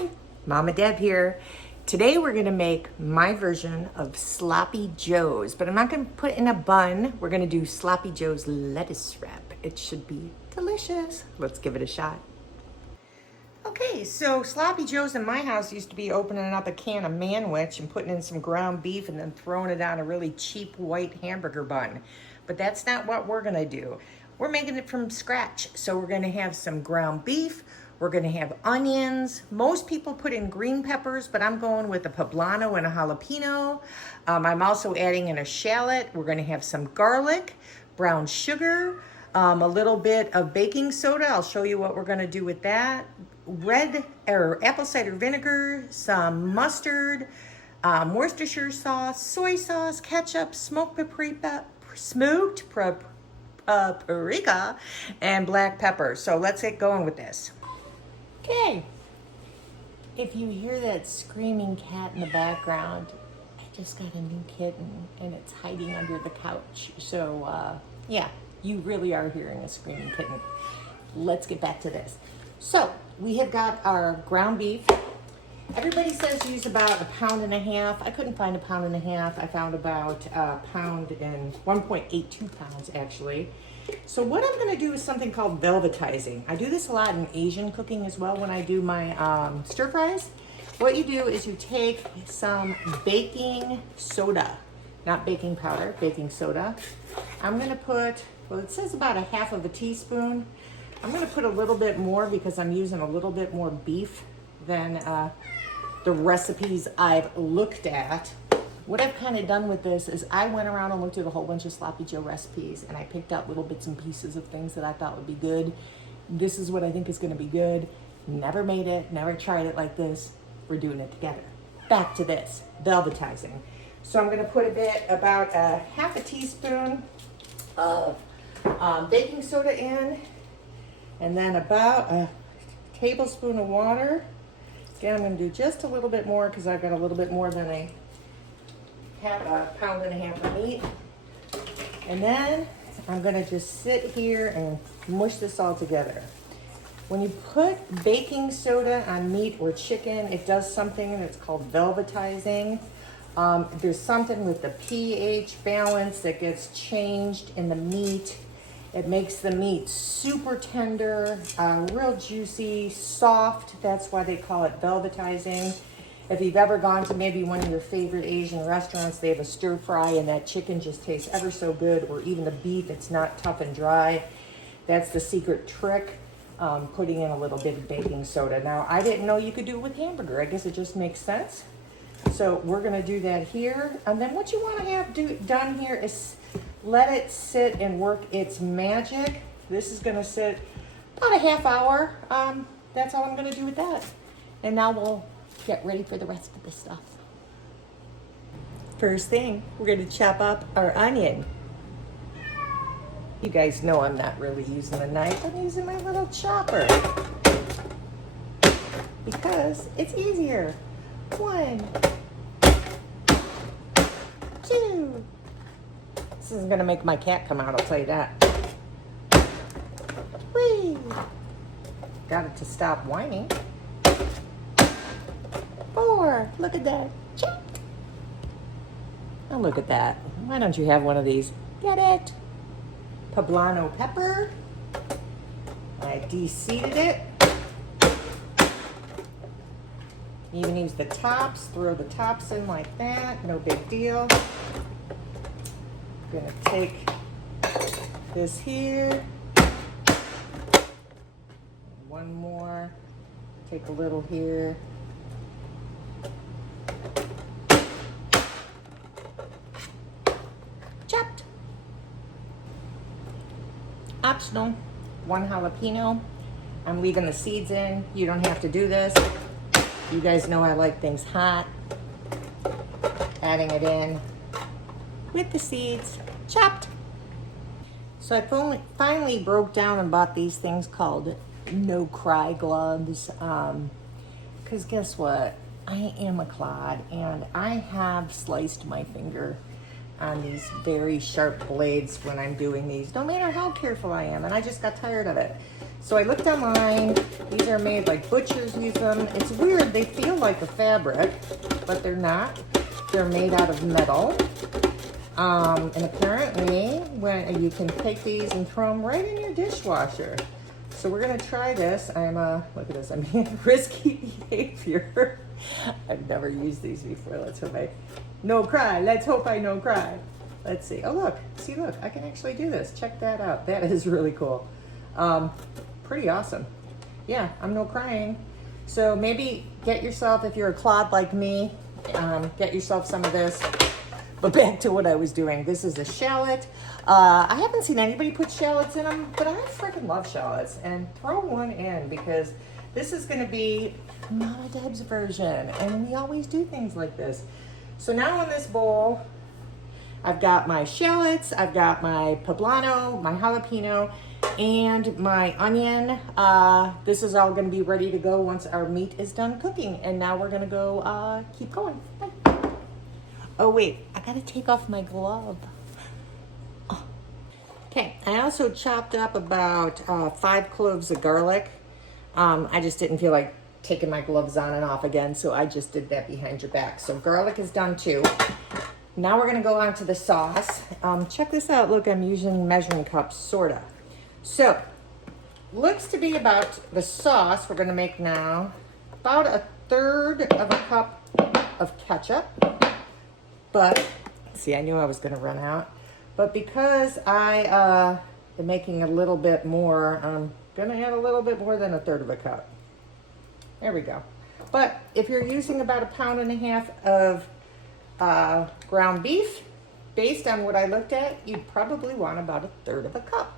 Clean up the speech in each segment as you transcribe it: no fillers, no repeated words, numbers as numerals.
Hi, Mama Deb here. Today we're gonna make my version of Sloppy Joe's, but I'm not gonna put in a bun. We're gonna do Sloppy Joe's lettuce wrap. It should be delicious. Let's give it a shot. Okay, so Sloppy Joe's in my house used to be opening up a can of manwich and putting in some ground beef and then throwing it on a really cheap white hamburger bun. But that's not what we're gonna do. We're making it from scratch. So we're gonna have some ground beef. We're gonna have onions. Most people put in green peppers, but I'm going with a poblano and a jalapeno. I'm also adding in a shallot. We're gonna have some garlic, brown sugar, a little bit of baking soda. I'll show you what we're gonna do with that. Red or apple cider vinegar, some mustard, Worcestershire sauce, soy sauce, ketchup, smoked paprika, and black pepper. So let's get going with this. Okay, if you hear that screaming cat in the background, I just got a new kitten and it's hiding under the couch. So yeah, you really are hearing a screaming kitten. Let's get back to this. So we have got our ground beef. Everybody says use about 1.5 pounds. I couldn't find 1.5 pounds. I found about 1.82 pounds actually. So what I'm gonna do is something called velvetizing. I do this a lot in Asian cooking as well when I do my stir fries. What you do is you take some baking soda, not baking powder, baking soda. I'm gonna put, well, it says about 1/2 teaspoon. I'm gonna put a little bit more because I'm using a little bit more beef than the recipes I've looked at. What I've kind of done with this is I went around and looked at a whole bunch of Sloppy Joe recipes and I picked out little bits and pieces of things that I thought would be good. This is what I think is gonna be good. Never made it, never tried it like this. We're doing it together. Back to this, velvetizing. So I'm gonna put about 1/2 teaspoon of baking soda in, and then about a tablespoon of water. Again, I'm gonna do just a little bit more because I've got a little bit more than 1.5 pounds of meat. And then I'm gonna just sit here and mush this all together. When you put baking soda on meat or chicken, it does something that's called velvetizing. There's something with the pH balance that gets changed in the meat. It makes the meat super tender, real juicy, soft. That's why they call it velvetizing. If you've ever gone to maybe one of your favorite Asian restaurants, they have a stir fry and that chicken just tastes ever so good, or even the beef, it's not tough and dry. That's the secret trick, putting in a little bit of baking soda. Now, I didn't know you could do it with hamburger. I guess it just makes sense. So we're gonna do that here. And then what you wanna have done here is let it sit and work its magic. This is gonna sit about 1/2 hour. That's all I'm gonna do with that. And now we'll get ready for the rest of the stuff. First thing, we're gonna chop up our onion. You guys know I'm not really using a knife. I'm using my little chopper because it's easier. 1, 2. This isn't gonna make my cat come out, I'll tell you that. 3. Got it to stop whining. 4. Look at that. Chopped. Oh, look at that. Why don't you have one of these? Get it? Poblano pepper. I de-seeded it. You can use the tops, throw the tops in like that, no big deal. I'm gonna take this here. One more. Take a little here. Chopped. Optional, 1 jalapeno. I'm leaving the seeds in. You don't have to do this. You guys know I like things hot. Adding it in with the seeds, chopped. So I finally broke down and bought these things called no cry gloves. Because guess what? I am a clod and I have sliced my finger on these very sharp blades when I'm doing these, no matter how careful I am, and I just got tired of it. So I looked online. These are made like butchers use them. It's weird. They feel like a fabric, but they're not. They're made out of metal. And apparently, when you can take these and throw them right in your dishwasher. So we're gonna try this. Look at this, I'm being risky behavior. I've never used these before. Let's hope no cry. Let's hope I no cry. Let's see. Oh look, look, I can actually do this. Check that out. That is really cool. Pretty awesome. Yeah, I'm no crying. So maybe get yourself, if you're a clod like me, get yourself some of this. But back to what I was doing. This is a shallot. I haven't seen anybody put shallots in them, but I freaking love shallots. And throw one in because this is going to be Mama Deb's version. And we always do things like this. So now in this bowl, I've got my shallots, I've got my poblano, my jalapeno, and my onion. This is all going to be ready to go once our meat is done cooking. And now we're going to go keep going. Bye. Oh wait, I gotta take off my glove. Oh. Okay, I also chopped up about 5 cloves of garlic. I just didn't feel like taking my gloves on and off again, so I just did that behind your back. So garlic is done too. Now we're gonna go on to the sauce. Check this out, look, I'm using measuring cups, sorta. So, looks to be about the sauce we're gonna make now, about 1/3 of a cup of ketchup. But, see, I knew I was going to run out. But because I am making a little bit more, I'm going to add a little bit more than 1/3 of a cup. There we go. But if you're using about 1.5 pounds of ground beef, based on what I looked at, you'd probably want about 1/3 of a cup.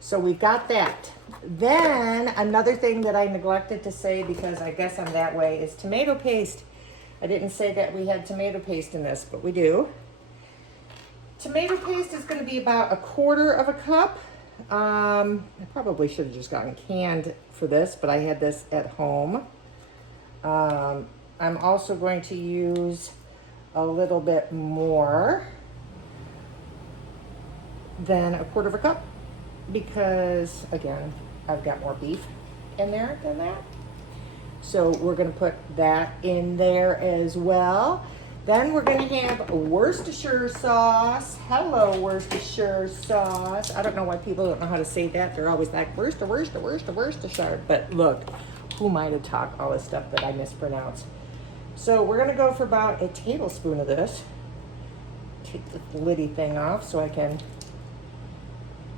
So we've got that. Then, another thing that I neglected to say, because I guess I'm that way, is tomato paste. I didn't say that we had tomato paste in this, but we do. Tomato paste is going to be about 1/4 of a cup. I probably should have just gotten canned for this, but I had this at home. I'm also going to use a little bit more than 1/4 of a cup because, again, I've got more beef in there than that. So we're going to put that in there as well. Then we're going to have Worcestershire sauce. Hello, Worcestershire sauce. I don't know why people don't know how to say that. They're always like, Worcestershire. But look, who am I to talk all this stuff that I mispronounce? So we're going to go for about 1 tablespoon of this. Take the liddy thing off so I can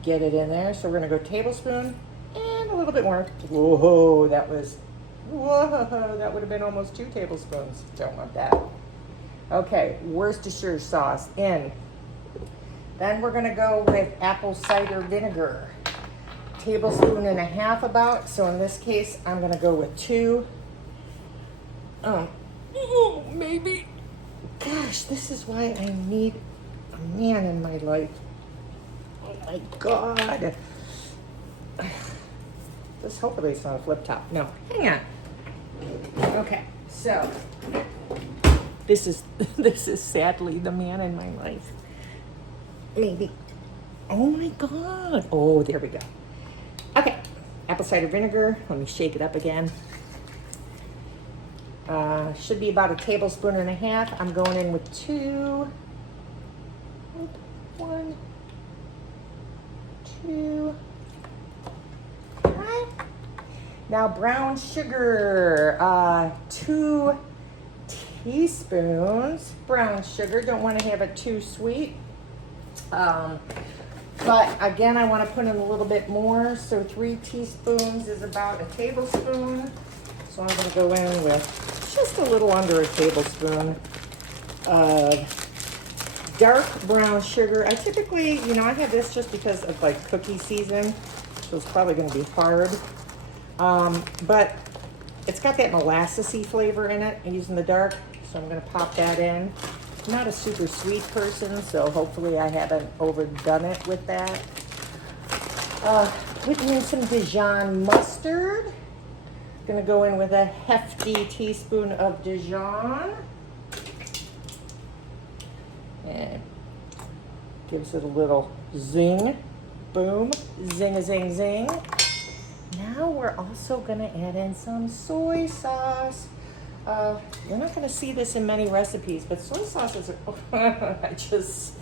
get it in there. So we're going to go tablespoon and a little bit more. Whoa, that would have been almost 2 tablespoons. Don't want that. Okay, Worcestershire sauce in. Then we're gonna go with apple cider vinegar. 1.5 tablespoons about, so in this case, I'm gonna go with 2. Maybe. Gosh, this is why I need a man in my life. Oh my God. This, hopefully it's not a flip top. No, hang on. Okay, so this is sadly the man in my life. Maybe. Oh my God. Oh, there we go. Okay, apple cider vinegar. Let me shake it up again. Should be about 1.5 tablespoons. I'm going in with 2. 1, 2. Now brown sugar, 2 teaspoons brown sugar. Don't want to have it too sweet. But again, I want to put in a little bit more. So 3 teaspoons is about 1 tablespoon. So I'm going to go in with just a little under 1 tablespoon of dark brown sugar. I typically, I have this just because of like cookie season. So it's probably going to be hard. But it's got that molassesy flavor in it. I'm using the dark, so I'm going to pop that in. I'm not a super sweet person, so hopefully I haven't overdone it with that. Putting in some Dijon mustard. Going to go in with a hefty teaspoon of Dijon. And gives it a little zing. Boom. Zing-a-zing-zing. we're also gonna add in some soy sauce. You're not gonna see this in many recipes, but soy sauce is, I just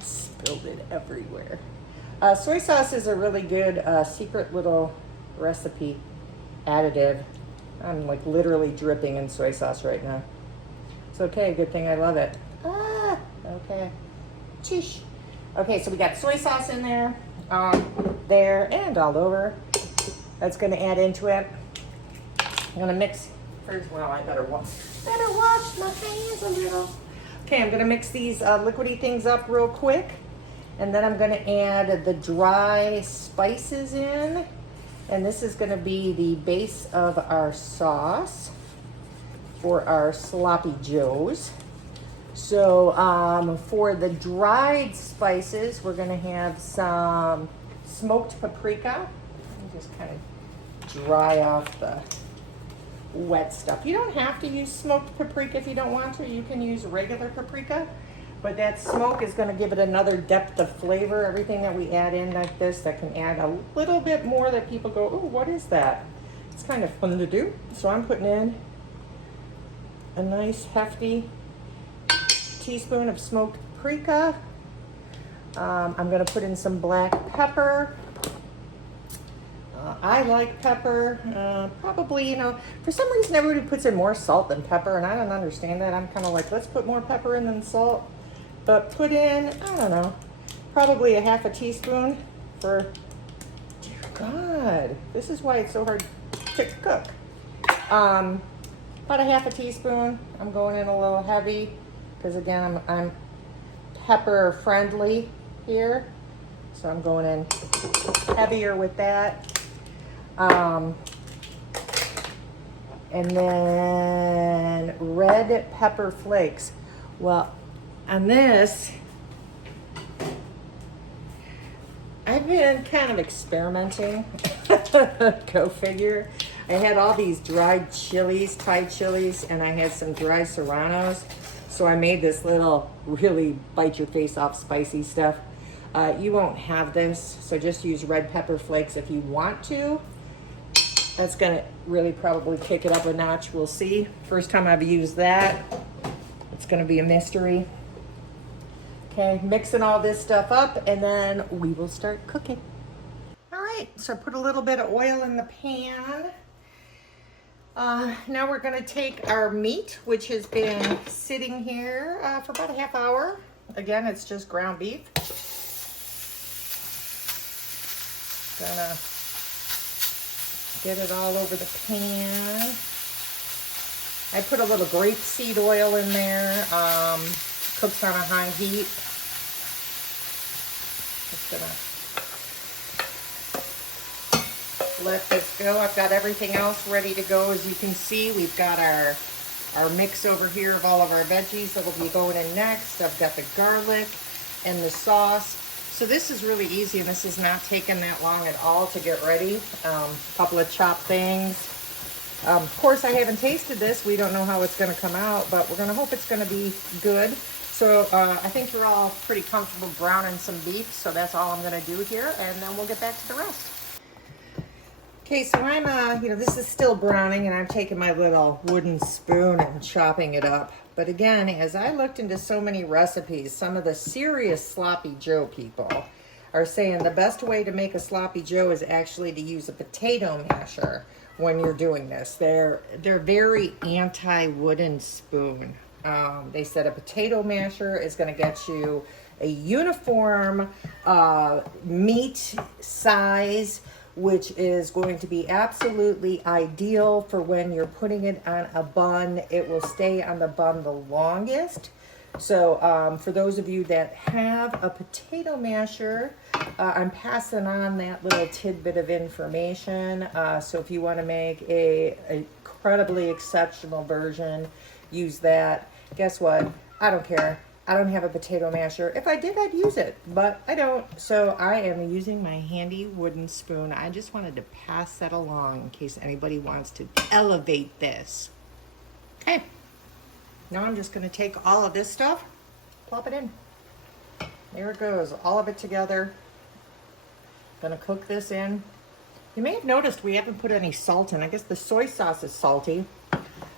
spilled it everywhere. Soy sauce is a really good secret little recipe additive. I'm like literally dripping in soy sauce right now. It's okay, good thing I love it. Okay. Cheesh. Okay, so we got soy sauce in there, there, and all over. That's gonna add into it. I'm gonna mix first. Well, I better wash my hands a little. Okay, I'm gonna mix these liquidy things up real quick, and then I'm gonna add the dry spices in, and this is gonna be the base of our sauce for our sloppy joes. So for the dried spices, we're gonna have some smoked paprika. Let me just kind of dry off the wet stuff. You don't have to use smoked paprika if you don't want to. You can use regular paprika, but that smoke is gonna give it another depth of flavor. Everything that we add in like this, that can add a little bit more that people go, oh, what is that? It's kind of fun to do. So I'm putting in a nice hefty teaspoon of smoked paprika. I'm gonna put in some black pepper. I like pepper. Probably, you know, for some reason everybody puts in more salt than pepper, and I don't understand that. I'm kind of like, let's put more pepper in than salt. But put in, I don't know, probably a half a teaspoon for, dear God, this is why it's so hard to cook. About a half a teaspoon. I'm going in a little heavy, because again, I'm pepper friendly here. So I'm going in heavier with that. And then red pepper flakes. Well, on this, I've been kind of experimenting. Go figure. I had all these dried chilies, Thai chilies, and I had some dry serranos. So I made this little really bite your face off spicy stuff. You won't have this, so just use red pepper flakes if you want to. That's gonna really probably kick it up a notch. We'll see. First time I've used that. It's gonna be a mystery. Okay, mixing all this stuff up, and then we will start cooking. All right, so I put a little bit of oil in the pan. Now we're gonna take our meat, which has been sitting here for about a half hour. Again, it's just ground beef. Gonna get it all over the pan. I put a little grapeseed oil in there. Cooks on a high heat. Just gonna let this go. I've got everything else ready to go. As you can see, we've got our mix over here of all of our veggies that will be going in next. I've got the garlic and the sauce. So this is really easy, and this is not taking that long at all to get ready. A couple of chopped things. Of course, I haven't tasted this. We don't know how it's gonna come out, but we're gonna hope it's gonna be good. So I think you're all pretty comfortable browning some beef, so that's all I'm gonna do here, and then we'll get back to the rest. Okay, so I'm, this is still browning, and I'm taking my little wooden spoon and chopping it up. But again, as I looked into so many recipes, some of the serious sloppy joe people are saying the best way to make a sloppy joe is actually to use a potato masher when you're doing this. They're very anti-wooden spoon. They said a potato masher is going to get you a uniform meat size, which is going to be absolutely ideal for when you're putting it on a bun. It will stay on the bun the longest. So for those of you that have a potato masher, I'm passing on that little tidbit of information. So if you want to make a incredibly exceptional version, use that. Guess what? I don't care. I don't have a potato masher. If I did, I'd use it, but I don't. So I am using my handy wooden spoon. I just wanted to pass that along in case anybody wants to elevate this. Okay. Now I'm just going to take all of this stuff, plop it in. There it goes, all of it together. Gonna cook this in. You may have noticed we haven't put any salt in. I guess the soy sauce is salty.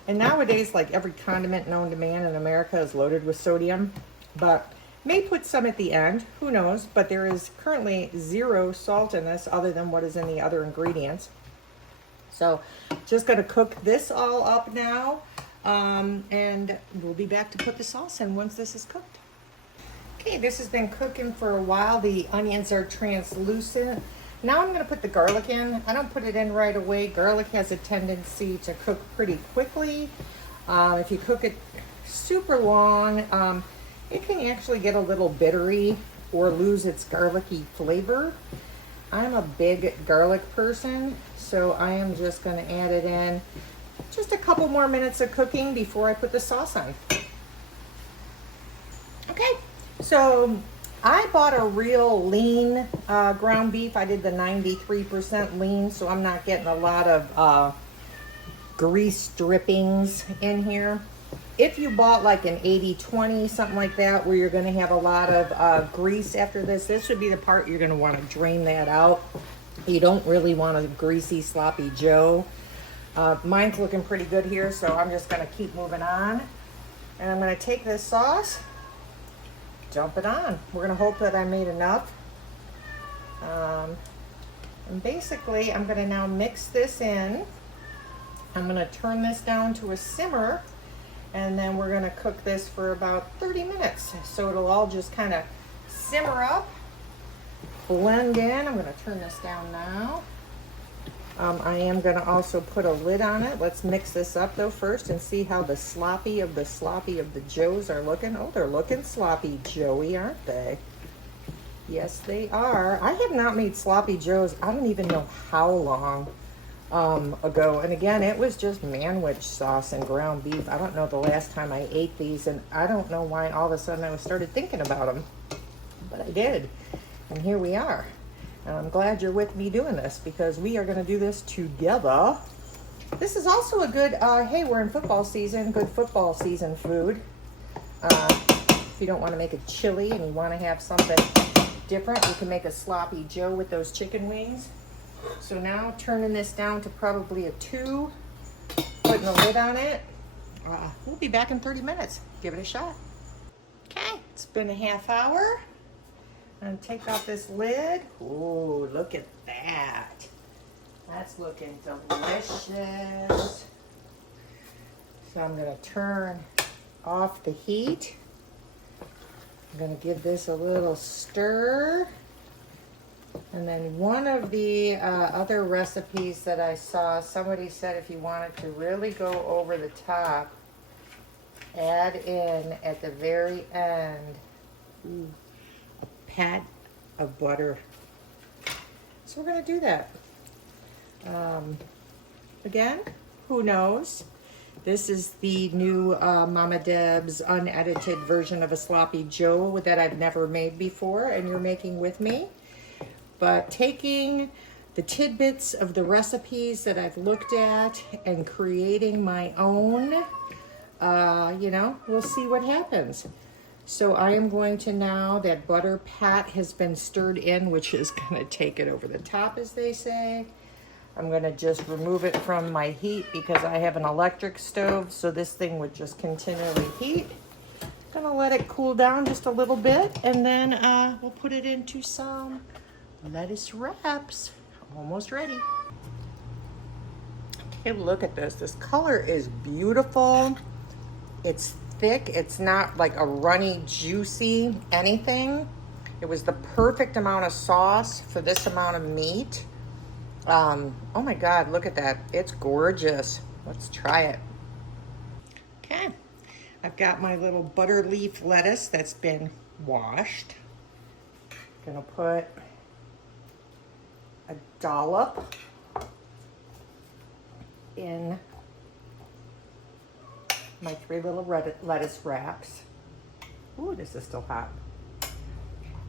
And nowadays, like every condiment known to man in America is loaded with sodium. But may put some at the end, who knows? But there is currently 0 salt in this other than what is in the other ingredients. So just gonna cook this all up now. And we'll be back to put the sauce in once this is cooked. Okay, this has been cooking for a while. The onions are translucent. Now I'm gonna put the garlic in. I don't put it in right away. Garlic has a tendency to cook pretty quickly. If you cook it super long, it can actually get a little bittery or lose its garlicky flavor. I'm a big garlic person, so I am just gonna add it in. Just a couple more minutes of cooking before I put the sauce on. Okay, so I bought a real lean ground beef. I did the 93% lean, so I'm not getting a lot of grease drippings in here. If you bought like an 80-20, something like that, where you're gonna have a lot of grease after this would be the part you're gonna wanna drain that out. You don't really want a greasy, sloppy Joe. Mine's looking pretty good here, so I'm just gonna keep moving on. And I'm gonna take this sauce, dump it on. We're gonna hope that I made enough. And basically, I'm gonna now mix this in. I'm gonna turn this down to a simmer, and then we're gonna cook this for about 30 minutes. So it'll all just kind of simmer up, blend in. I'm gonna turn this down now. I am gonna also put a lid on it. Let's mix this up though first and see how the sloppy of the Joes are looking. Oh, they're looking sloppy Joey, aren't they? Yes, they are. I have not made sloppy Joes, I don't even know how long ago. And again, it was just manwich sauce and ground beef. I don't know the last time I ate these, and I don't know why all of a sudden I started thinking about them, but I did. And here we are. And I'm glad you're with me doing this, because we are going to do this together. This is also a good, hey, we're in football season, good football season food. If you don't want to make a chili and you want to have something different, you can make a sloppy Joe with those chicken wings. So now turning this down to probably a 2, putting a lid on it. We'll be back in 30 minutes. Give it a shot. Okay, it's been a half hour. And take off this lid. Oh, look at that. That's looking delicious. So I'm gonna turn off the heat. I'm gonna give this a little stir. And then one of the other recipes that I saw, somebody said if you wanted to really go over the top, add in at the very end, a pat of butter. So we're gonna do that. Again, who knows? This is the new Mama Deb's unedited version of a sloppy Joe that I've never made before, and you're making with me. But taking the tidbits of the recipes that I've looked at and creating my own, you know, we'll see what happens. So I am going to now, that butter pat has been stirred in, which is gonna take it over the top, as they say. I'm gonna just remove it from my heat because I have an electric stove, so this thing would just continually heat. Gonna let it cool down just a little bit, and then we'll put it into some lettuce wraps. Almost ready. Okay, look at this. This color is beautiful. It's thick. It's not like a runny, juicy anything. It was the perfect amount of sauce for this amount of meat. Oh my God, look at that. It's gorgeous. Let's try it. Okay, I've got my little butter leaf lettuce that's been washed. Gonna put a dollop in my 3 little lettuce wraps. Ooh, this is still hot.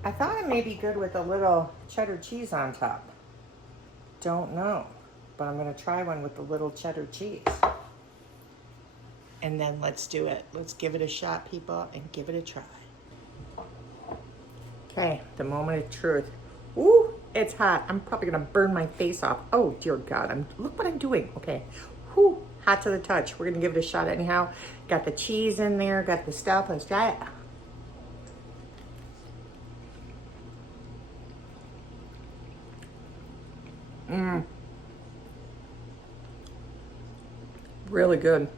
I thought it may be good with a little cheddar cheese on top. Don't know, but I'm gonna try one with the little cheddar cheese. And then let's do it. Let's give it a shot, people, and give it a try. Okay, the moment of truth. Ooh, It's hot. I'm probably gonna burn my face off. Oh dear God, look what I'm doing. Okay, whew, hot to the touch. We're gonna give it a shot anyhow. Got the cheese in there, got the stuff. Let's try it. Really good.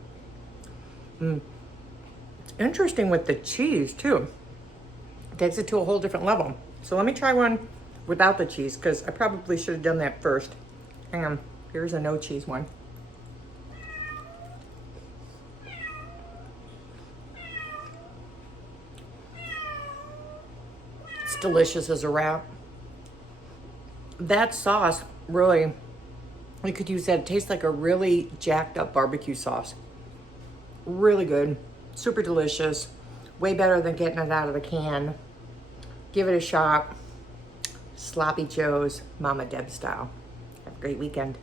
It's interesting with the cheese too. It takes it to a whole different level. So let me try one without the cheese because I probably should have done that first. Hang on, here's a no cheese one. It's delicious as a wrap. That sauce really, you could use that. It tastes like a really jacked up barbecue sauce. Really good, super delicious. Way better than getting it out of the can. Give it a shot. Sloppy Joe's, Mama Deb style. Have a great weekend.